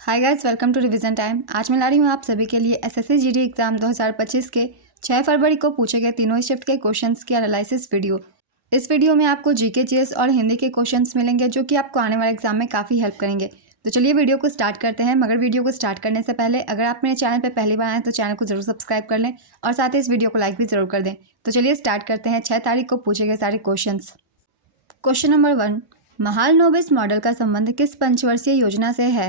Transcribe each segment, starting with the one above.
Hi guys, welcome to revision time. आज मैं ला रही हूँ आप सभी के लिए एसएससी जीडी एग्जाम 2025 के 6 फरवरी को पूछे गए तीनों शिफ्ट के क्वेश्चंस की एनालिसिस वीडियो। इस वीडियो में आपको जीके, जीएस और हिंदी के क्वेश्चंस मिलेंगे जो कि आपको आने वाले एग्जाम में काफ़ी हेल्प करेंगे। तो चलिए वीडियो को स्टार्ट करते हैं। मगर वीडियो को स्टार्ट करने से पहले अगर आप मेरे चैनल पर पहली बार आए तो चैनल को जरूर सब्सक्राइब कर लें और साथ ही इस वीडियो को लाइक भी जरूर कर दें। तो चलिए स्टार्ट करते हैं 6 तारीख को पूछे गए सारे question. Question number 1, Mahal नोबिस model का संबंध किस पंचवर्षीय योजना से है?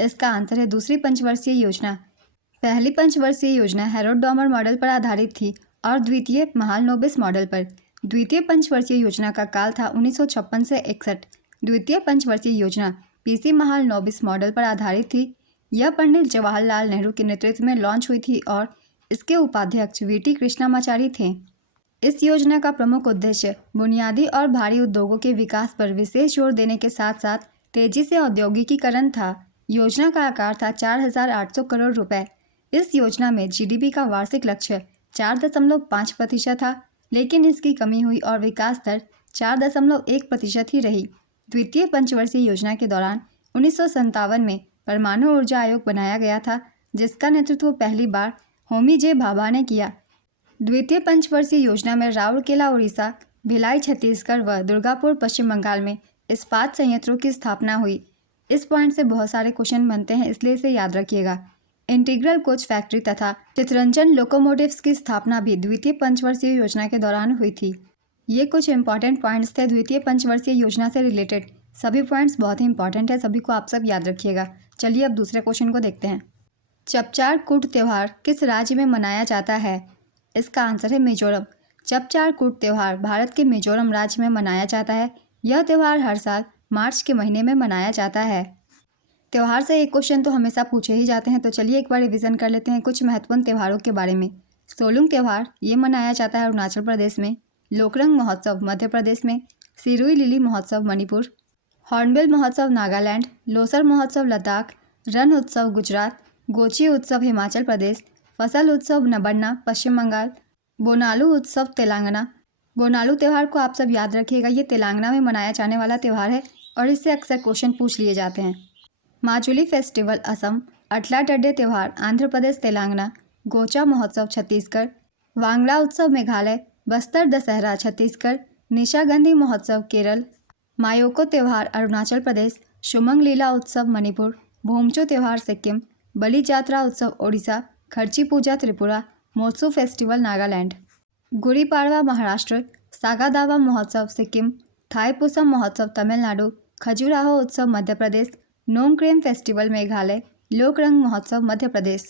इसका आंसर है दूसरी पंचवर्षीय योजना। पहली पंचवर्षीय योजना हेरोड डॉमर मॉडल पर आधारित थी और द्वितीय महाल नोबिस मॉडल पर। द्वितीय पंचवर्षीय योजना का काल था 1956 से 61। द्वितीय पंचवर्षीय योजना पीसी महाल नोबिस मॉडल पर आधारित थी। यह पंडित जवाहरलाल नेहरू के नेतृत्व में लॉन्च हुई थी और इसके उपाध्यक्ष वीटी कृष्णामाचारी थे। इस योजना का प्रमुख उद्देश्य बुनियादी और भारी उद्योगों के विकास पर विशेष जोर देने के साथ साथ तेजी से औद्योगिकीकरण था। योजना का आकार था 4,800 करोड़ रुपए। इस योजना में जीडीपी का वार्षिक लक्ष्य 4.5% था, लेकिन इसकी कमी हुई और विकास दर 4.1% ही रही। द्वितीय पंचवर्षीय योजना के दौरान 1957 में परमाणु ऊर्जा आयोग बनाया गया था, जिसका नेतृत्व पहली बार होमी जे भाभा ने किया। द्वितीय पंचवर्षीय योजना में राउरकेला उड़ीसा, भिलाई छत्तीसगढ़ व दुर्गापुर पश्चिम बंगाल में इस्पात संयंत्रों की स्थापना हुई। इस पॉइंट से बहुत सारे क्वेश्चन बनते हैं, इसलिए इसे याद रखिएगा। इंटीग्रल कोच फैक्ट्री तथा चितरंजन लोकोमोटिव्स की स्थापना भी द्वितीय पंचवर्षीय योजना के दौरान हुई थी। ये कुछ इंपॉर्टेंट पॉइंट्स थे द्वितीय पंचवर्षीय योजना से रिलेटेड। सभी पॉइंट्स बहुत ही इंपॉर्टेंट है, सभी को आप सब याद रखिएगा। चलिए अब दूसरे क्वेश्चन को देखते हैं। चपचार कूट त्यौहार किस राज्य में मनाया जाता है? इसका आंसर है मिजोरम। चपचार कूट त्यौहार भारत के मिजोरम राज्य में मनाया जाता है। यह त्यौहार हर साल मार्च के महीने में मनाया जाता है। त्यौहार से एक क्वेश्चन तो हमेशा पूछे ही जाते हैं, तो चलिए एक बार रिवीजन कर लेते हैं कुछ महत्वपूर्ण त्यौहारों के बारे में। सोलुंग त्यौहार ये मनाया जाता है अरुणाचल प्रदेश में। लोकरंग महोत्सव मध्य प्रदेश में। सिरुई लिली महोत्सव मणिपुर। हॉर्नबिल महोत्सव नागालैंड। लोसर महोत्सव लद्दाख। रण उत्सव गुजरात। गोची उत्सव हिमाचल प्रदेश। फसल उत्सव नबन्ना पश्चिम बंगाल। बोनालू उत्सव तेलंगाना। बोनालू त्यौहार को आप सब याद रखिएगा, ये तेलंगाना में मनाया जाने वाला त्यौहार है और इससे अक्सर क्वेश्चन पूछ लिए जाते हैं। माजुली फेस्टिवल असम। अटला टड्डे त्यौहार आंध्र प्रदेश तेलंगाना। गोचा महोत्सव छत्तीसगढ़। वांगड़ा उत्सव मेघालय। बस्तर दशहरा छत्तीसगढ़। निशागंधी महोत्सव केरल। मायोको त्यौहार अरुणाचल प्रदेश। शुमंग लीला उत्सव मणिपुर। भूमचो त्यौहार सिक्किम। बलि जात्रा उत्सव ओडिशा। खर्ची पूजा त्रिपुरा। मोत्सू फेस्टिवल नागालैंड। गुड़ी पाड़वा महाराष्ट्र। सागादावा महोत्सव सिक्किम। थाईपुसम महोत्सव तमिलनाडु। खजुराहो उत्सव मध्य प्रदेश। नोंगक्रेम फेस्टिवल मेघालय। लोकरंग महोत्सव मध्य प्रदेश।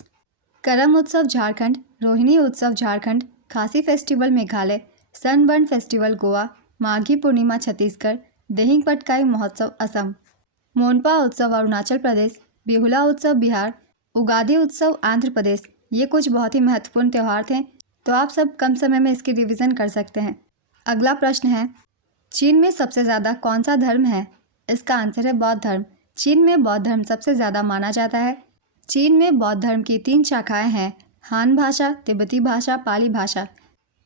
करम उत्सव Jharkhand. Rohini Utsav Jharkhand. Khasi festival Meghalaya. Sunburn festival Goa. Maghi Purnima Chhattisgarh. Dihing Patkai Mahotsav Assam. Monpa उत्सव अरुणाचल प्रदेश। बिहुला उत्सव बिहार। उगादी उत्सव आंध्र प्रदेश। ये कुछ बहुत ही महत्वपूर्ण त्यौहार थे, तो आप सब कम समय में इसकी रिवीजन कर सकते हैं। अगला प्रश्न है, चीन में सबसे ज़्यादा कौन सा धर्म है? इसका आंसर है बौद्ध धर्म। चीन में बौद्ध धर्म सबसे ज़्यादा माना जाता है। चीन में बौद्ध धर्म की 3 शाखाएं हैं, हान भाषा, तिब्बती भाषा, पाली भाषा।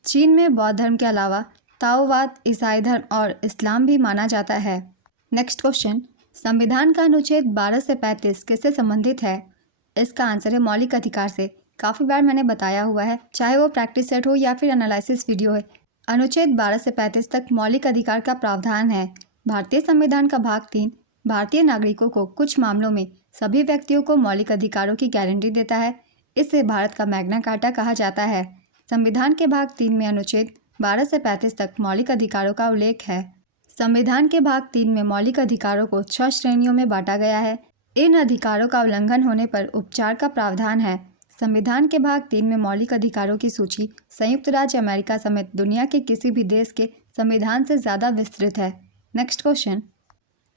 चीन में बौद्ध धर्म के अलावा ताओवाद, ईसाई धर्म और इस्लाम भी माना जाता है। नेक्स्ट क्वेश्चन, संविधान का अनुच्छेद 12 से 35 किससे संबंधित है? इसका आंसर है मौलिक अधिकार से। काफ़ी बार मैंने बताया हुआ है, चाहे वो प्रैक्टिस सेट हो या फिर एनालिसिस वीडियो है। अनुच्छेद 12 से 35 तक मौलिक अधिकार का प्रावधान है। भारतीय संविधान का भाग 3 भारतीय नागरिकों को कुछ मामलों में सभी व्यक्तियों को मौलिक अधिकारों की गारंटी देता है। इसे भारत का मैग्ना कार्टा कहा जाता है। संविधान के भाग 3 में अनुच्छेद 12 से 35 तक मौलिक अधिकारों का उल्लेख है। संविधान के भाग 3 में मौलिक अधिकारों को 6 श्रेणियों में बांटा गया है। इन अधिकारों का उल्लंघन होने पर उपचार का प्रावधान है। संविधान के भाग 3 में मौलिक अधिकारों की सूची संयुक्त राज्य अमेरिका समेत दुनिया के किसी भी देश के संविधान से ज़्यादा विस्तृत है। नेक्स्ट क्वेश्चन,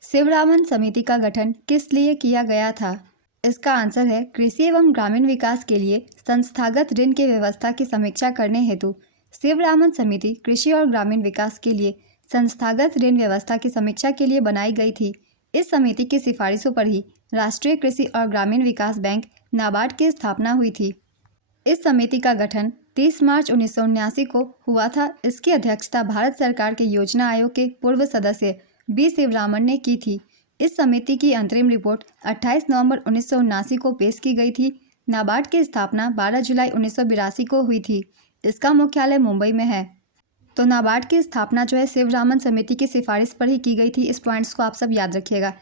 शिवरामन समिति का गठन किस लिए किया गया था? इसका आंसर है कृषि एवं ग्रामीण विकास के लिए संस्थागत ऋण की व्यवस्था की समीक्षा करने हेतु शिवरामन समिति कृषि और ग्रामीण विकास के लिए संस्थागत ऋण व्यवस्था की समीक्षा के लिए बनाई गई थी। इस समिति की सिफारिशों पर ही राष्ट्रीय कृषि और ग्रामीण विकास बैंक नाबार्ड की स्थापना हुई थी। इस समिति का गठन 30 मार्च 1979 को हुआ था। इसकी अध्यक्षता भारत सरकार के योजना आयोग के पूर्व सदस्य बी शिवरामन ने की थी। इस समिति की अंतरिम रिपोर्ट 28 नवंबर 1979 को पेश की गई थी। नाबार्ड की स्थापना 12 जुलाई 1982 को हुई थी। इसका मुख्यालय मुंबई में है। तो नाबार्ड की स्थापना जो है शिवरामन समिति की सिफारिश पर ही की गई थी। इस पॉइंट्स को आप सब याद रखिएगा।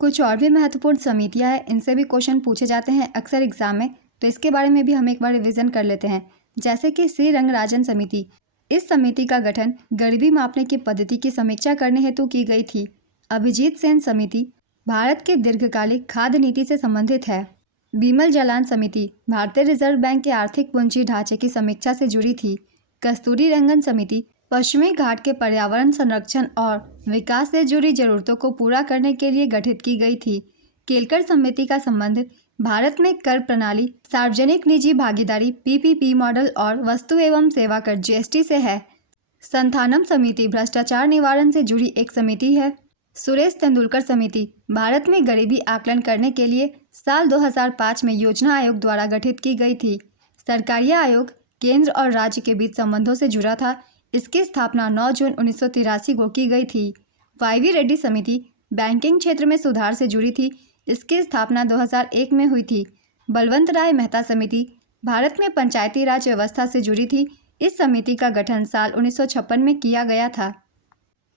कुछ और भी महत्वपूर्ण समितियां हैं, इनसे भी क्वेश्चन पूछे जाते हैं अक्सर एग्जाम में, तो इसके बारे में भी हम एक बार रिवीजन कर लेते हैं। जैसे कि श्री रंगराजन समिति, इस समिति का गठन गरीबी मापने की पद्धति की समीक्षा करने हेतु की गई थी। अभिजीत सेन समिति भारत के दीर्घकालिक खाद्य नीति से संबंधित है। बीमल जालान समिति भारतीय रिजर्व बैंक के आर्थिक पूंजी ढांचे की समीक्षा से जुड़ी थी। कस्तूरी रंगन समिति पश्चिमी घाट के पर्यावरण संरक्षण और विकास से जुड़ी जरूरतों को पूरा करने के लिए गठित की गई थी। केलकर समिति का संबंध भारत में कर प्रणाली, सार्वजनिक निजी भागीदारी पीपीपी मॉडल और वस्तु एवं सेवा कर जीएसटी से है। संथानम समिति भ्रष्टाचार निवारण से जुड़ी एक समिति है। सुरेश तेंदुलकर समिति भारत में गरीबी आकलन करने के लिए साल 2005 में योजना आयोग द्वारा गठित की गई थी। सरकारिया आयोग केंद्र और राज्य के बीच संबंधों से जुड़ा था। इसकी स्थापना 9 जून 1983 को की गई थी। वाईवी रेड्डी समिति बैंकिंग क्षेत्र में सुधार से जुड़ी थी। इसकी स्थापना 2001 में हुई थी। बलवंत राय मेहता समिति भारत में पंचायती राज व्यवस्था से जुड़ी थी। इस समिति का गठन साल 1956 में किया गया था।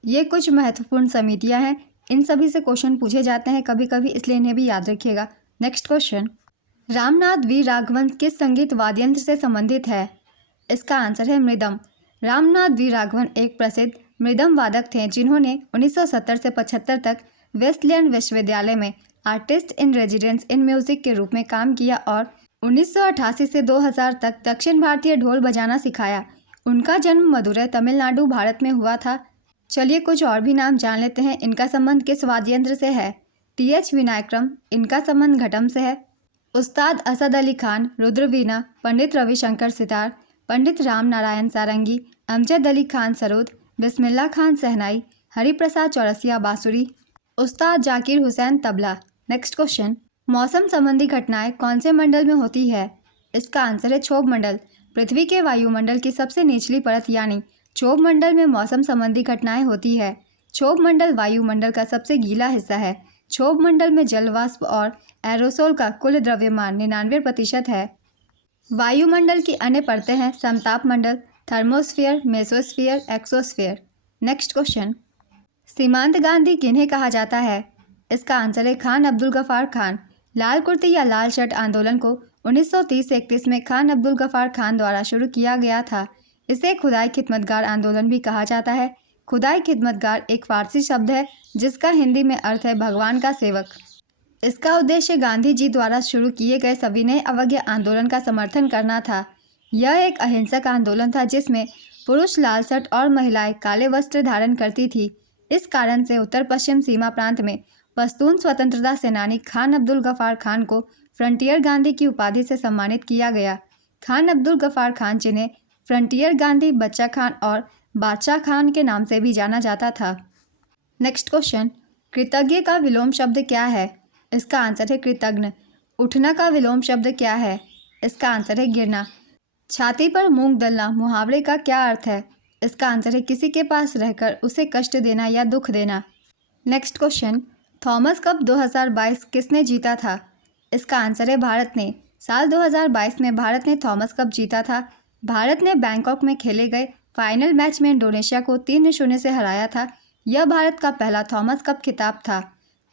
ये कुछ महत्वपूर्ण समितियां हैं, इन सभी से क्वेश्चन पूछे जाते हैं कभी कभी, इसलिए इन्हें भी याद रखिएगा। Next question, Ramnath V Raghavan किस संगीत वाद्ययंत्र से संबंधित है? इसका आंसर है मृदम। रामनाथ वी राघवन एक प्रसिद्ध मृदम वादक थे जिन्होंने 1970 से 75 तक वेस्टलैंड विश्वविद्यालय में artist in residence in music के रूप में काम किया और 1988 से 2000 तक दक्षिण भारतीय ढोल बजाना सिखाया। उनका जन्म मदुरै, तमिलनाडु, भारत में हुआ था। चलिए कुछ और भी नाम जान लेते हैं। इनका संबंध किस वाद्ययंत्र से है? टी.एच. विनायकम, इनका संबंध घटम से है। उस्ताद असद अली खान रुद्रवीणा, पंडित रविशंकर सितार, पंडित राम नारायण सारंगी, अमजद अली खान सरोद, बिस्मिल्लाह खान सहनाई, हरिप्रसाद चौरसिया बांसुरी, उस्ताद जाकिर हुसैन तबला। नेक्स्ट क्वेश्चन, मौसम संबंधी घटनाएं कौन से मंडल में होती है? इसका आंसर है क्षोभ मंडल। पृथ्वी के वायुमंडल की सबसे निचली परत यानी क्षोभ मंडल में मौसम संबंधी घटनाएं होती है। क्षोभ मंडल वायुमंडल का सबसे गीला हिस्सा है। क्षोभ मंडल में जल वाष्प और एरोसोल का कुल द्रव्यमान 99% है। वायुमंडल की अन्य परतें हैं समताप मंडल, thermosphere, mesosphere, exosphere. Next question, Seemant Gandhi किन्हें कहा जाता है? इसका आंसर है खान अब्दुल गफार खान। लाल कुर्ती या लाल शर्ट आंदोलन को 1930 से 31 में खान अब्दुल गफार खान द्वारा शुरू किया गया था। इसे खुदाई खिदमतगार आंदोलन भी कहा जाता है। खुदाई खिदमतगार एक फारसी शब्द है जिसका हिंदी में अर्थ है भगवान का सेवक। इसका उद्देश्य गांधी जी द्वारा शुरू किए गए सविनय अवज्ञा आंदोलन का समर्थन करना था। यह एक अहिंसक आंदोलन था जिसमें पुरुष लाल शर्ट और महिलाएं काले वस्त्र धारण करती थी। इस कारण से उत्तर पश्चिम सीमा प्रांत में पश्तून स्वतंत्रता सेनानी खान अब्दुल गफार खान को फ्रंटियर गांधी की उपाधि से सम्मानित किया गया। खान अब्दुल गफार खान जिन्हें फ्रंटियर गांधी, बच्चा खान और बादशाह खान के नाम से भी जाना जाता था। नेक्स्ट क्वेश्चन, कृतज्ञ का विलोम शब्द क्या है? इसका आंसर है कृतघ्न। उठना का विलोम शब्द क्या है? इसका आंसर है गिरना। छाती पर मूंग दलना मुहावरे का क्या अर्थ है? इसका आंसर है किसी के पास रहकर उसे कष्ट देना या दुख देना। नेक्स्ट क्वेश्चन, थॉमस कप 2022 किसने जीता था? इसका आंसर है भारत ने। साल 2022 में भारत ने थॉमस कप जीता था। भारत ने बैंकॉक में खेले गए फाइनल मैच में इंडोनेशिया को 3-0 से हराया था। यह भारत का पहला थॉमस कप खिताब था।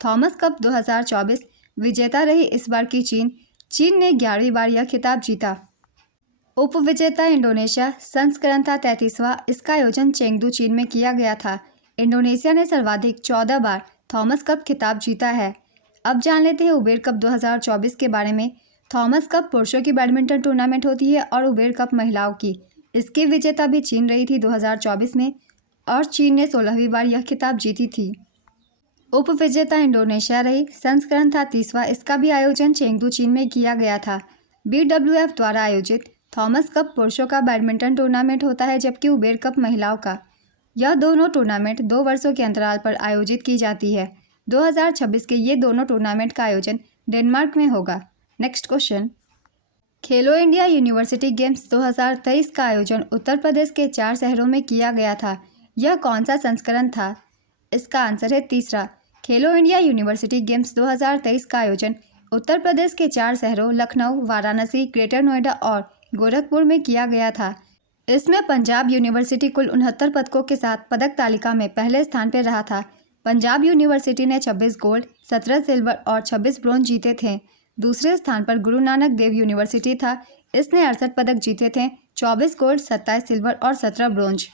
थॉमस कप 2024 विजेता रही इस बार की चीन ने 11वीं बार यह खिताब जीता। उप विजेता इंडोनेशिया, संस्करण था 33वां। इसका आयोजन चेंगडू, चीन में किया गया था। इंडोनेशिया ने सर्वाधिक 14 बार थॉमस कप खिताब जीता है। अब जान लेते हैं उबेर कप 2024 के बारे में। थॉमस कप पुरुषों की बैडमिंटन टूर्नामेंट होती है और उबेर कप महिलाओं की। इसकी विजेता भी चीन रही थी 2024 में और चीन ने 16वीं बार यह खिताब जीती थी। उप विजेता इंडोनेशिया रही। संस्करण था 30वां। इसका भी आयोजन चेंगडू, चीन में किया गया था। BWF द्वारा आयोजित थॉमस कप पुरुषों का बैडमिंटन टूर्नामेंट होता है जबकि उबेर कप महिलाओं का। यह दोनों टूर्नामेंट 2 वर्षों के अंतराल पर आयोजित की जाती है। 2026 के ये दोनों टूर्नामेंट का आयोजन डेनमार्क में होगा। नेक्स्ट क्वेश्चन, खेलो इंडिया यूनिवर्सिटी गेम्स 2023 का आयोजन उत्तर प्रदेश के 4 शहरों में किया गया था। यह कौन सा संस्करण था? इसका आंसर है तीसरा। खेलो इंडिया यूनिवर्सिटी गेम्स 2023 का आयोजन उत्तर प्रदेश के 4 शहरों लखनऊ, वाराणसी, ग्रेटर नोएडा और गोरखपुर में किया गया था। इसमें पंजाब यूनिवर्सिटी कुल 69 पदकों के साथ पदक तालिका में पहले स्थान पर रहा था। पंजाब यूनिवर्सिटी ने 26 गोल्ड, 17 सिल्वर और 26 ब्रोंज जीते थे। दूसरे स्थान पर गुरु नानक देव यूनिवर्सिटी था। इसने 68 पदक जीते थे, 24 गोल्ड, 27 सिल्वर और 17 ब्रोंज।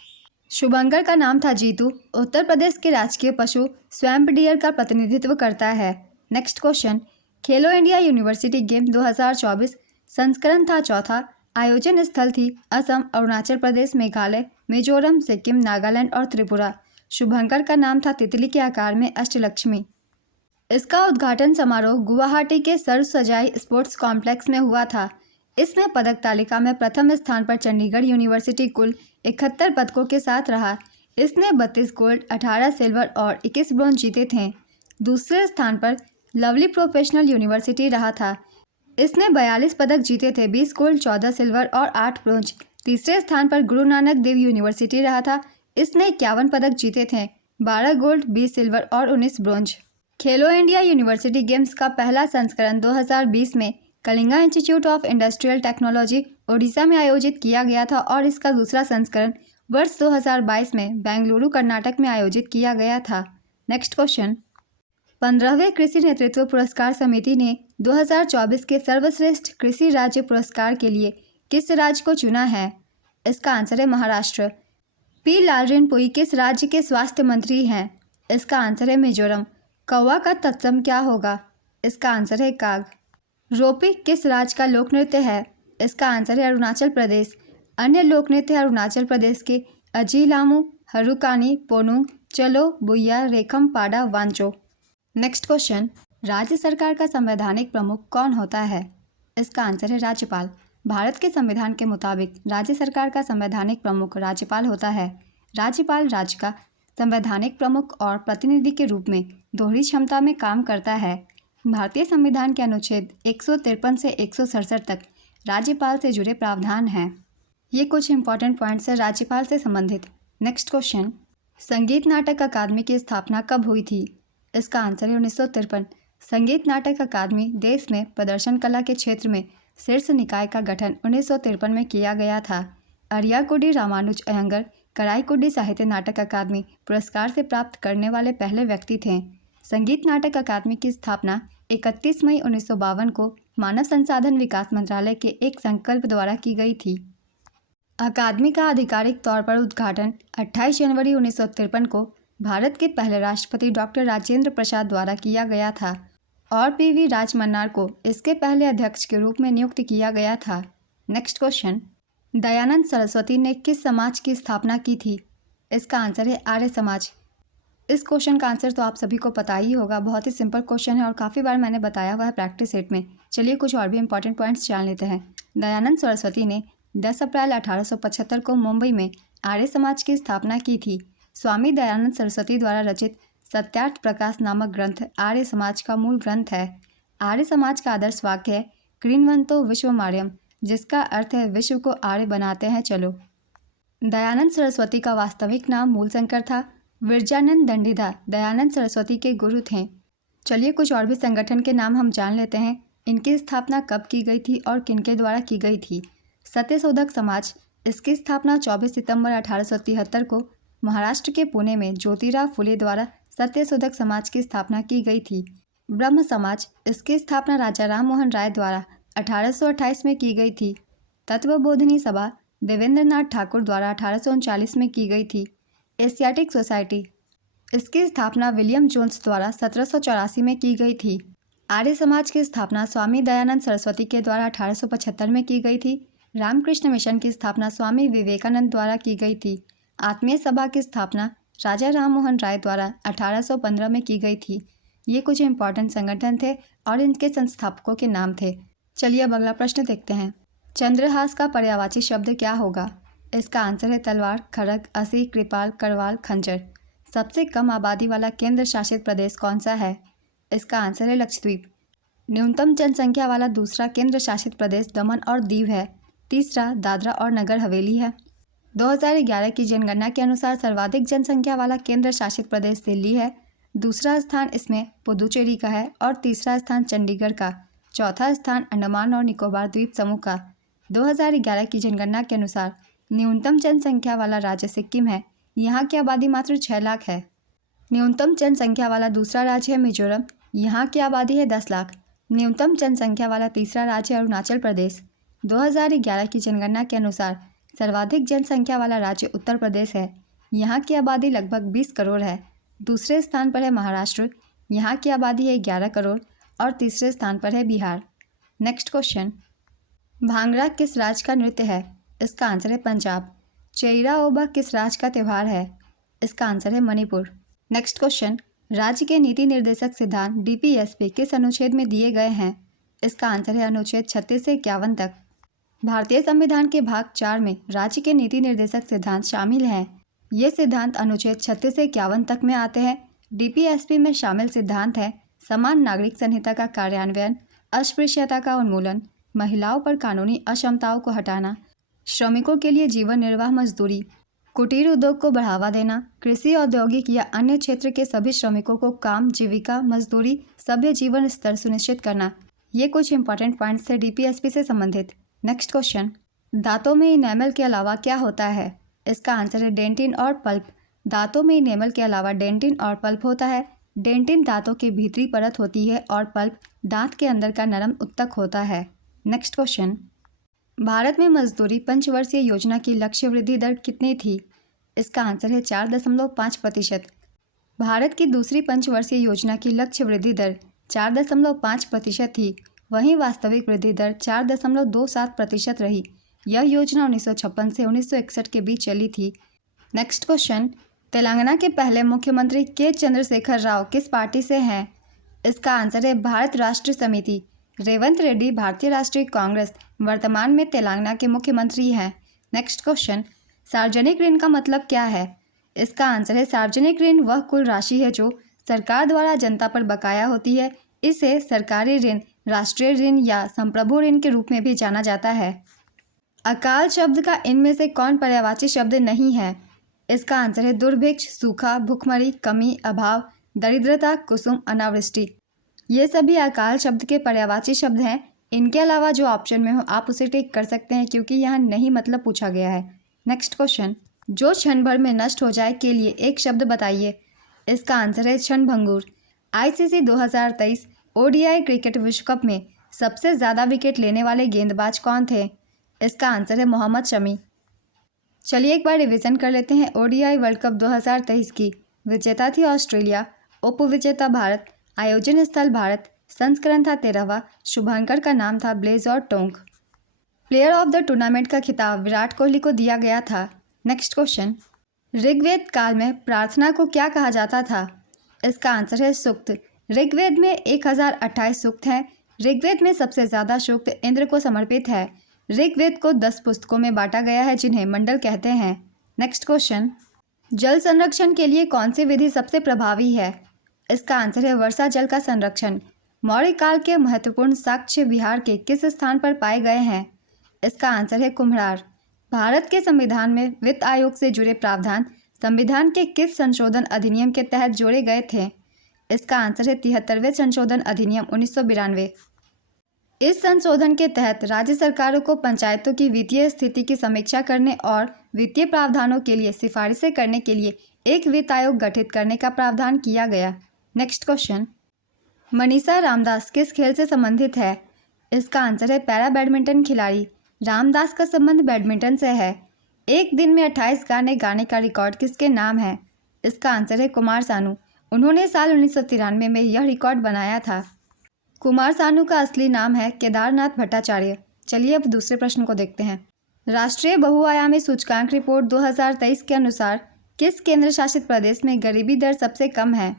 शुभंकर का नाम था जीतू। उत्तर प्रदेश के राजकीय पशु स्वैम्प डियर का प्रतिनिधित्व करता है। नेक्स्ट क्वेश्चन, खेलो इंडिया यूनिवर्सिटी गेम 2024 संस्करण था चौथा। आयोजन स्थल थी असम, अरुणाचल प्रदेश, मेघालय, मिजोरम, सिक्किम, नागालैंड और त्रिपुरा। शुभंकर का नाम था तितली के आकार में अष्टलक्ष्मी। इसका उद्घाटन समारोह गुवाहाटी के सर्व सजाई स्पोर्ट्स कॉम्प्लेक्स में हुआ था। इसमें पदक तालिका में प्रथम स्थान पर चंडीगढ़ यूनिवर्सिटी कुल 71 पदकों के साथ रहा। इसने 32 गोल्ड, 18 सिल्वर और 21 ब्रोंज जीते थे। दूसरे स्थान पर लवली प्रोफेशनल यूनिवर्सिटी रहा था। इसने 42 पदक जीते थे, 20 गोल्ड, 14 सिल्वर और 8 ब्रोंज। तीसरे स्थान पर गुरु नानक देव यूनिवर्सिटी रहा था। इसने 51 पदक जीते थे, 12 गोल्ड, 20 सिल्वर और 19 ब्रोंज। खेलो इंडिया यूनिवर्सिटी गेम्स का पहला संस्करण 2020 में Kalinga institute of industrial technology Odisha में आयोजित किया गया था और इसका दूसरा संस्करण वर्ष 2022 में बेंगलुरु कर्नाटक में आयोजित किया गया था। नेक्स्ट क्वेश्चन, 15वें कृषि नेतृत्व पुरस्कार समिति ने 2024 के सर्वश्रेष्ठ कृषि राज्य पुरस्कार के लिए किस राज्य को चुना है? इसका आंसर है महाराष्ट्र। पी लालरेनपुई किस राज्य के स्वास्थ्य मंत्री हैं? इसका आंसर है मिजोरम। कौवा का तत्सम क्या होगा? इसका आंसर है काग। रोपी किस राज्य का लोक नृत्य है? इसका आंसर है अरुणाचल प्रदेश। अन्य लोक नृत्य अरुणाचल प्रदेश के अजीलामू, हरुकानी, पोनुंग, चलो, बुया, रेखम, पाडा, वांचो। नेक्स्ट क्वेश्चन, राज्य सरकार का संवैधानिक प्रमुख कौन होता है? इसका आंसर है राज्यपाल। भारत के संविधान के मुताबिक राज्य सरकार का संवैधानिक प्रमुख राज्यपाल होता है। राज्यपाल राज्य का संवैधानिक प्रमुख और प्रतिनिधि के रूप में दोहरी क्षमता में काम करता है। भारतीय संविधान के अनुच्छेद 153 से 167 तक राज्यपाल से जुड़े प्रावधान हैं। ये कुछ इंपॉर्टेंट पॉइंट्स हैं राज्यपाल से संबंधित। नेक्स्ट क्वेश्चन, संगीत नाटक अकादमी की स्थापना कब हुई थी? इसका आंसर है 1953। संगीत नाटक अकादमी देश में प्रदर्शन कला के क्षेत्र में शीर्ष निकाय का गठन 1953 में किया गया था। अरियाकुडी रामानुज अयंगर कराईकुडी साहित्य नाटक अकादमी पुरस्कार से प्राप्त करने वाले पहले व्यक्ति थे। संगीत नाटक अकादमी की स्थापना 31 मई 1952 को मानव संसाधन विकास मंत्रालय के एक संकल्प द्वारा की गई थी। अकादमी का आधिकारिक तौर पर उद्घाटन 28 जनवरी 1953 को भारत के पहले राष्ट्रपति डॉक्टर राजेंद्र प्रसाद द्वारा किया गया था और पीवी राजमन्नार को इसके पहले अध्यक्ष के रूप में नियुक्त किया गया था। नेक्स्ट क्वेश्चन, दयानंद सरस्वती ने किस समाज की स्थापना की थी? इसका आंसर है आर्य समाज। इस क्वेश्चन का आंसर तो आप सभी को पता ही होगा, बहुत ही सिंपल क्वेश्चन है और काफ़ी बार मैंने बताया हुआ है प्रैक्टिस सेट में। चलिए कुछ और भी इंपॉर्टेंट पॉइंट्स जान लेते हैं। दयानंद सरस्वती ने 10 अप्रैल 1875 को मुंबई में आर्य समाज की स्थापना की थी। स्वामी दयानंद सरस्वती द्वारा रचित सत्यार्थ प्रकाश नामक ग्रंथ आर्य समाज का मूल ग्रंथ है। आर्य समाज का आदर्श वाक्य है कृण्वन्तो विश्वमार्यम, जिसका अर्थ है विश्व को आर्य बनाते हैं चलो। दयानंद सरस्वती का वास्तविक नाम मूलशंकर था। विरजानंद दंडीदार दयानंद सरस्वती के गुरु थे। चलिए कुछ और भी संगठन के नाम हम जान लेते हैं। इनकी स्थापना कब की गई थी और किनके द्वारा की गई थी? सत्यशोधक समाज, इसकी स्थापना 24 सितंबर 1873 को महाराष्ट्र के पुणे में ज्योतिराव फुले द्वारा सत्यशोधक समाज की स्थापना की गई थी। ब्रह्म समाज, इसकी स्थापना राजा राम मोहन राय द्वारा 1828 में की गई थी। तत्वबोधिनी सभा देवेंद्रनाथ ठाकुर द्वारा 1839 में की गई थी। एशियाटिक सोसाइटी, इसकी स्थापना विलियम जोन्स द्वारा 1784 में की गई थी। आर्य समाज की स्थापना स्वामी दयानंद सरस्वती के द्वारा 1875 में की गई थी। रामकृष्ण मिशन की स्थापना स्वामी विवेकानंद द्वारा की गई थी। आत्मीय सभा की स्थापना राजा राम मोहन राय द्वारा 1815 में की गई थी। ये कुछ इंपॉर्टेंट संगठन थे और इनके संस्थापकों के नाम थे। चलिए अब अगला प्रश्न देखते हैं। चंद्रहास का पर्यायवाची शब्द क्या होगा? इसका आंसर है तलवार, खड़ग, असी, कृपाल, करवाल, खंजर। सबसे कम आबादी वाला केंद्र शासित प्रदेश कौन सा है? इसका आंसर है लक्षद्वीप। न्यूनतम जनसंख्या वाला दूसरा केंद्र शासित प्रदेश दमन और दीव है। तीसरा दादरा और नगर हवेली है। 2011 की जनगणना के अनुसार सर्वाधिक जनसंख्या वाला केंद्र शासित प्रदेश दिल्ली है। दूसरा स्थान इसमें पुदुचेरी का है और तीसरा स्थान चंडीगढ़ का। चौथा स्थान अंडमान और निकोबार द्वीप समूह का। 2011 की जनगणना के अनुसार न्यूनतम जनसंख्या वाला राज्य सिक्किम है। यहाँ की आबादी मात्र 6 लाख है। न्यूनतम जनसंख्या वाला दूसरा राज्य है मिजोरम। यहाँ की आबादी है 10 लाख। न्यूनतम जनसंख्या वाला तीसरा राज्य है अरुणाचल प्रदेश। 2011 की जनगणना के अनुसार सर्वाधिक जनसंख्या वाला राज्य उत्तर प्रदेश है। यहाँ की आबादी लगभग 20 करोड़ है। दूसरे स्थान पर है महाराष्ट्र। यहाँ की आबादी है 11 करोड़ और तीसरे स्थान पर है बिहार। नेक्स्ट क्वेश्चन, भांगड़ा किस राज्य का नृत्य है? इसका आंसर है पंजाब। चेइरा ओबा किस राज्य का त्यौहार है? इसका आंसर है मणिपुर। नेक्स्ट क्वेश्चन, राज्य के नीति निर्देशक सिद्धांत DPSP किस अनुच्छेद में दिए गए हैं? इसका आंसर है अनुच्छेद 36 से 51 तक। भारतीय संविधान के भाग 4 में राज्य के नीति निर्देशक सिद्धांत शामिल हैं। ये सिद्धांत अनुच्छेद 36 से 51 तक में आते हैं। DPSP में शामिल सिद्धांत है समान नागरिक संहिता का कार्यान्वयन, अस्पृश्यता का उन्मूलन, महिलाओं पर कानूनी अक्षमताओं को हटाना, श्रमिकों के लिए जीवन निर्वाह मजदूरी, कुटीर उद्योग को बढ़ावा देना, कृषि, औद्योगिक या अन्य क्षेत्र के सभी श्रमिकों को काम, जीविका, मजदूरी, सभ्य जीवन स्तर सुनिश्चित करना। ये कुछ इंपॉर्टेंट पॉइंट्स थे DPSP से संबंधित। नेक्स्ट क्वेश्चन, दांतों में इनेमल के अलावा क्या होता है? इसका आंसर है डेंटिन और पल्प। दांतों में इनेमल के अलावा डेंटिन और पल्प होता है। डेंटिन दांतों की भीतरी परत होती है और पल्प दांत के अंदर का नरम उत्तक होता है। नेक्स्ट क्वेश्चन, भारत में मजदूरी पंचवर्षीय योजना की लक्ष्य वृद्धि दर कितनी थी? इसका आंसर है 4.5%। भारत की दूसरी पंचवर्षीय योजना की लक्ष्य वृद्धि दर 4.5% थी। वहीं वास्तविक वृद्धि दर 4.27% रही। यह योजना 1956 से 1961 के बीच चली थी। नेक्स्ट क्वेश्चन, तेलंगाना के पहले मुख्यमंत्री के चंद्रशेखर राव किस पार्टी से हैं? इसका आंसर है भारत राष्ट्र समिति। रेवंत रेड्डी भारतीय राष्ट्रीय कांग्रेस वर्तमान में तेलंगाना के मुख्यमंत्री हैं। नेक्स्ट क्वेश्चन, सार्वजनिक ऋण का मतलब क्या है? इसका आंसर है सार्वजनिक ऋण वह कुल राशि है जो सरकार द्वारा जनता पर बकाया होती है। इसे सरकारी ऋण, राष्ट्रीय ऋण या संप्रभु ऋण के रूप में भी जाना जाता है। अकाल शब्द का इनमें से कौन पर्यायवाची शब्द नहीं है? इसका आंसर है दुर्भिक्ष, सूखा, भुखमरी, कमी, अभाव, दरिद्रता, कुसुम, अनावृष्टि। ये सभी अकाल शब्द के पर्यायवाची शब्द हैं। इनके अलावा जो ऑप्शन में हो आप उसे टिक कर सकते हैं क्योंकि यहाँ नहीं मतलब पूछा गया है। नेक्स्ट क्वेश्चन, जो क्षण भर में नष्ट हो जाए के लिए एक शब्द बताइए। इसका आंसर है क्षणभंगुर। ICC 2023 ODI क्रिकेट विश्व कप में सबसे ज़्यादा विकेट लेने वाले गेंदबाज कौन थे? इसका आंसर है मोहम्मद शमी। चलिए एक बार रिवीजन कर लेते हैं। ODI वर्ल्ड कप 2023 की विजेता थी ऑस्ट्रेलिया, उपविजेता भारत, आयोजन स्थल भारत, संस्करण था 13वां, शुभंकर का नाम था ब्लेज और Tonk. Player of the tournament का खिताब विराट कोहली को दिया गया था। नेक्स्ट क्वेश्चन, ऋग्वेद काल में प्रार्थना को क्या कहा जाता था? इसका आंसर है सूक्त। ऋग्वेद में 1028 सूक्त हैं। ऋग्वेद में सबसे ज़्यादा सूक्त इंद्र को समर्पित है। ऋग्वेद को 10 पुस्तकों में बांटा गया है जिन्हें मंडल कहते हैं। नेक्स्ट क्वेश्चन, जल संरक्षण के लिए कौन सी विधि सबसे प्रभावी है? इसका आंसर है वर्षा जल का संरक्षण। मौर्य काल के महत्वपूर्ण साक्ष्य बिहार के किस स्थान पर पाए गए हैं? इसका आंसर है कुम्हरार। भारत के संविधान में वित्त आयोग से जुड़े प्रावधान संविधान के किस संशोधन अधिनियम के तहत जोड़े गए थे? इसका आंसर है 73वें संशोधन अधिनियम 1992। इस संशोधन के तहत राज्य सरकारों को पंचायतों की वित्तीय स्थिति की समीक्षा करने और वित्तीय प्रावधानों के लिए सिफारिशें करने के लिए एक वित्त आयोग गठित करने का प्रावधान किया गया। नेक्स्ट क्वेश्चन, मनीषा रामदास किस खेल से संबंधित है? इसका आंसर है पैरा बैडमिंटन खिलाड़ी। रामदास का संबंध बैडमिंटन से है। एक दिन में 28 गाने गाने का रिकॉर्ड किसके नाम है? इसका आंसर है कुमार सानू। उन्होंने साल 1993 में यह रिकॉर्ड बनाया था। कुमार सानू का असली नाम है केदारनाथ भट्टाचार्य। चलिए अब दूसरे प्रश्न को देखते हैं। राष्ट्रीय बहुआयामी सूचकांक रिपोर्ट 2023 के अनुसार किस केंद्र शासित प्रदेश में गरीबी दर सबसे कम है?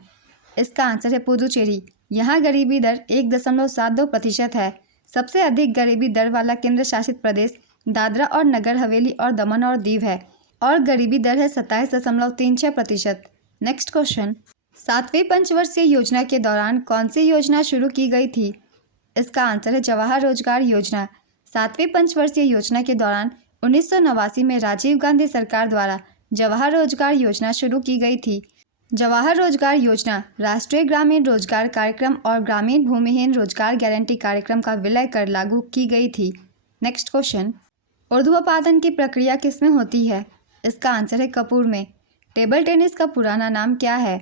इसका आंसर है पुदुचेरी। यहाँ गरीबी दर 1.72% है। सबसे अधिक गरीबी दर वाला केंद्र शासित प्रदेश दादरा और नगर हवेली और दमन और दीव है और गरीबी दर है 27.36%। नेक्स्ट क्वेश्चन, 7वीं पंचवर्षीय योजना के दौरान कौन सी योजना शुरू की गई थी? इसका आंसर है जवाहर रोजगार योजना। 7वीं पंचवर्षीय योजना के दौरान 1989 में राजीव गांधी सरकार द्वारा जवाहर रोजगार योजना शुरू की गई थी। जवाहर रोजगार योजना राष्ट्रीय ग्रामीण रोजगार कार्यक्रम और ग्रामीण भूमिहीन रोजगार गारंटी कार्यक्रम का विलय कर लागू की गई थी। नेक्स्ट क्वेश्चन, ऊर्ध्वपातन की प्रक्रिया किसमें होती है? इसका आंसर है कपूर में। टेबल टेनिस का पुराना नाम क्या है?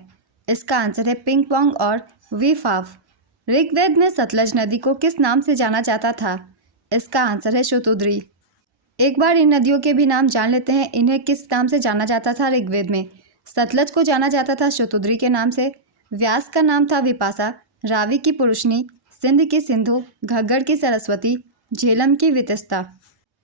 इसका आंसर है पिंग पोंग और वीफाव। ऋग्वेद में सतलज नदी को किस नाम से जाना जाता था? इसका आंसर है शतुद्री। एक बार इन नदियों के भी नाम जान लेते हैं। इन्हें किस नाम से जाना जाता था ऋग्वेद में? सतलज को जाना जाता था शतुद्री के नाम से। व्यास का नाम था विपाशा, रावी की पुरुषनी, सिंध की सिंधु, घग्गर की सरस्वती, झेलम की वितस्ता,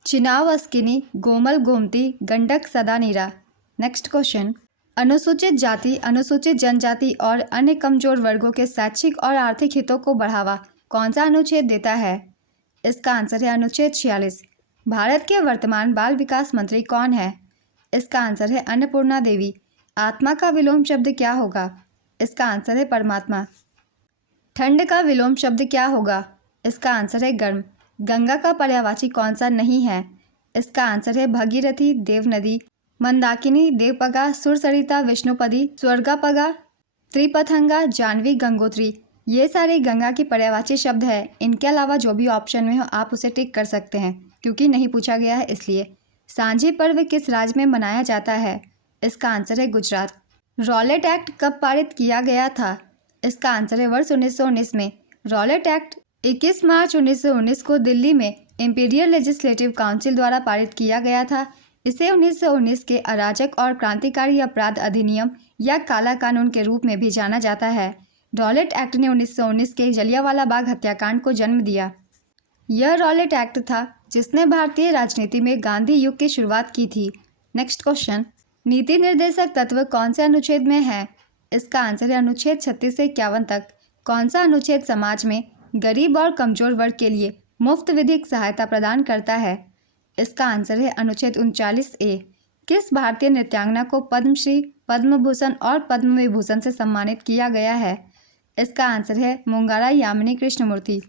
चिनाव अस्किनी, गोमल गोमती, गंडक सदानीरा। नेक्स्ट क्वेश्चन, अनुसूचित जाति, अनुसूचित जनजाति और अन्य कमजोर वर्गों के शैक्षिक और आर्थिक हितों को बढ़ावा कौन सा अनुच्छेद देता है? इसका आंसर है अनुच्छेद 46। भारत के वर्तमान बाल विकास मंत्री कौन है? इसका आंसर है अन्नपूर्णा देवी। आत्मा का विलोम शब्द क्या होगा? इसका आंसर है परमात्मा। ठंड का विलोम शब्द क्या होगा? इसका आंसर है गर्म। गंगा का पर्यायवाची कौन सा नहीं है? इसका आंसर है भगीरथी, देवनदी, मंदाकिनी, देवपगा, सुरसरिता, विष्णुपदी, स्वर्गापगा, त्रिपथंगा, जानवी, गंगोत्री। ये सारे गंगा की पर्यायवाची शब्द है। इनके अलावा जो भी ऑप्शन में हो आप उसे टिक कर सकते हैं, क्योंकि नहीं पूछा गया है इसलिए। सांझी पर्व किस राज्य में मनाया जाता है? इसका आंसर है गुजरात। रॉलेट एक्ट कब पारित किया गया था? इसका आंसर है वर्ष 1919 में। रॉलेट एक्ट 21 मार्च 1919 को दिल्ली में इंपीरियल लेजिस्लेटिव काउंसिल द्वारा पारित किया गया था। इसे 1919 के अराजक और क्रांतिकारी अपराध अधिनियम या काला कानून के रूप में भी जाना जाता है। रॉलेट एक्ट ने 1919 के जलियांवाला बाग हत्याकांड को जन्म दिया। यह रॉलेट एक्ट था जिसने भारतीय राजनीति में गांधी युग की शुरुआत की थी। नेक्स्ट क्वेश्चन, नीति निर्देशक तत्व कौन से अनुच्छेद में है? इसका आंसर है अनुच्छेद 36 से 51 तक। कौन सा अनुच्छेद समाज में गरीब और कमजोर वर्ग के लिए मुफ्त विधिक सहायता प्रदान करता है? इसका आंसर है अनुच्छेद 39A। किस भारतीय नृत्यांगना को पद्मश्री, पद्म भूषण और पद्म विभूषण से सम्मानित किया गया है? इसका आंसर है मुंगारा यामिनी कृष्णमूर्ति।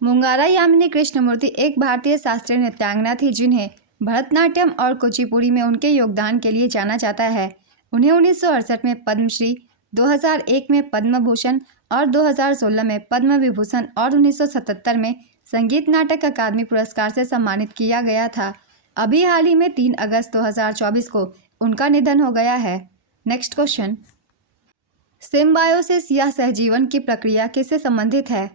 मुंगारा यामिनी कृष्णमूर्ति एक भारतीय शास्त्रीय नृत्यांगना थी जिन्हें भरतनाट्यम और कुचिपुड़ी में उनके योगदान के लिए जाना जाता है। उन्हें 1968 में पद्मश्री, 2001 में पद्म भूषण और 2016 में पद्म विभूषण और 1977 में संगीत नाटक अकादमी पुरस्कार से सम्मानित किया गया था। अभी हाल ही में 3 अगस्त 2024 को उनका निधन हो गया है। नेक्स्ट क्वेश्चन, सिम्बायोसिस या सहजीवन की प्रक्रिया किससे संबंधित है?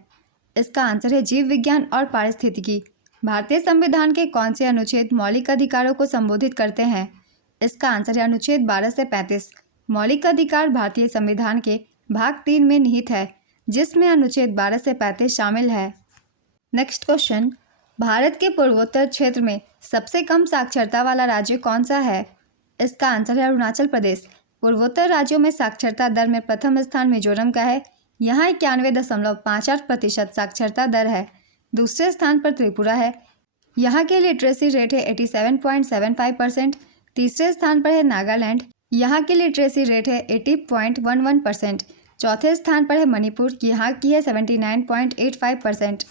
इसका आंसर है जीव विज्ञान और पारिस्थितिकी। भारतीय संविधान के कौन से अनुच्छेद मौलिक अधिकारों को संबोधित करते हैं? इसका आंसर है अनुच्छेद 12 से 35। मौलिक अधिकार भारतीय संविधान के भाग 3 में निहित है, जिसमें अनुच्छेद 12 से 35 शामिल है। नेक्स्ट क्वेश्चन, भारत के पूर्वोत्तर क्षेत्र में सबसे कम साक्षरता वाला राज्य कौन सा है? इसका आंसर है अरुणाचल प्रदेश। पूर्वोत्तर राज्यों में साक्षरता दर में प्रथम स्थान मिजोरम का है। यहाँ 91.58% साक्षरता दर है। दूसरे स्थान पर त्रिपुरा है। यहाँ के लिटरेसी रेट है 87.75%। तीसरे स्थान पर है नागालैंड। यहाँ की लिटरेसी रेट है 80.11%। चौथे स्थान पर है मणिपुर, यहाँ की है 79.85%।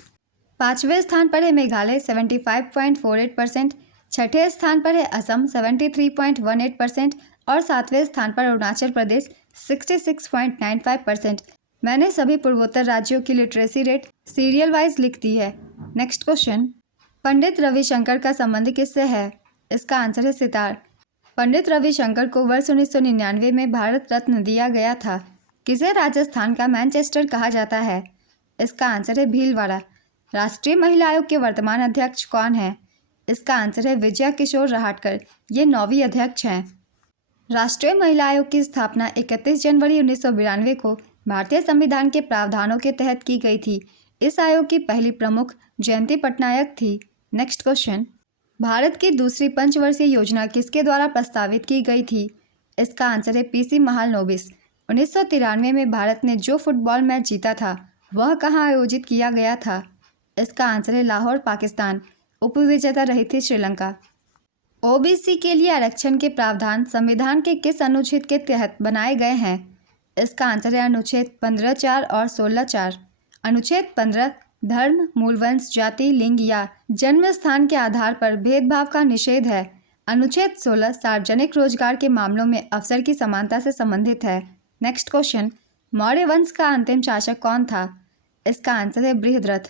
पाँचवें स्थान पर है मेघालय 75.48%। छठे स्थान पर है असम 73.18% और सातवें स्थान पर अरुणाचल प्रदेश 66.95%। मैंने सभी पूर्वोत्तर राज्यों की लिटरेसी रेट सीरियल वाइज लिख दी है। नेक्स्ट क्वेश्चन, पंडित रविशंकर का संबंध किससे है? इसका आंसर है सितार। पंडित रविशंकर को वर्ष 1999 में भारत रत्न दिया गया था। किसे राजस्थान का मैनचेस्टर कहा जाता है? इसका आंसर है भीलवाड़ा। राष्ट्रीय महिला आयोग के वर्तमान अध्यक्ष कौन है? इसका आंसर है विजया किशोर रहाटकर। ये 9वीं अध्यक्ष हैं। राष्ट्रीय महिला आयोग की स्थापना 31 जनवरी 1992 को भारतीय संविधान के प्रावधानों के तहत की गई थी। इस आयोग की पहली प्रमुख जयंती पटनायक थी। नेक्स्ट क्वेश्चन, भारत की दूसरी पंचवर्षीय योजना किसके द्वारा प्रस्तावित की गई थी? इसका आंसर है पीसी महालनोबिस। 1993 में भारत ने जो फुटबॉल मैच जीता था वह कहाँ आयोजित किया गया था? इसका आंसर है लाहौर, पाकिस्तान। उपविजेता रही थी श्रीलंका। ओबीसी के लिए आरक्षण के प्रावधान संविधान के किस अनुच्छेद के तहत बनाए गए हैं? इसका आंसर है अनुच्छेद 15(4) और 16(4). अनुच्छेद 15 धर्म, मूलवंश, जाति, लिंग या जन्म स्थान के आधार पर भेदभाव का निषेध है। अनुच्छेद 16 सार्वजनिक रोजगार के मामलों में अवसर की समानता से संबंधित है। नेक्स्ट क्वेश्चन, मौर्य वंश का अंतिम शासक कौन था? इसका आंसर है बृहद्रथ।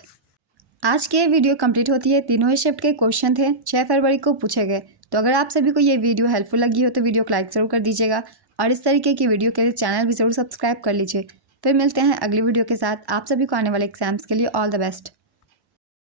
आज की ये वीडियो कंप्लीट होती है। तीनों ही शिफ्ट के क्वेश्चन थे, 6 फरवरी को पूछे गए। तो अगर आप सभी को ये वीडियो हेल्पफुल लगी हो तो वीडियो को लाइक ज़रूर कर दीजिएगा और इस तरीके की वीडियो के लिए चैनल भी ज़रूर सब्सक्राइब कर लीजिए। फिर मिलते हैं अगली वीडियो के साथ। आप सभी को आने वाले एग्जाम्स के लिए ऑल द बेस्ट।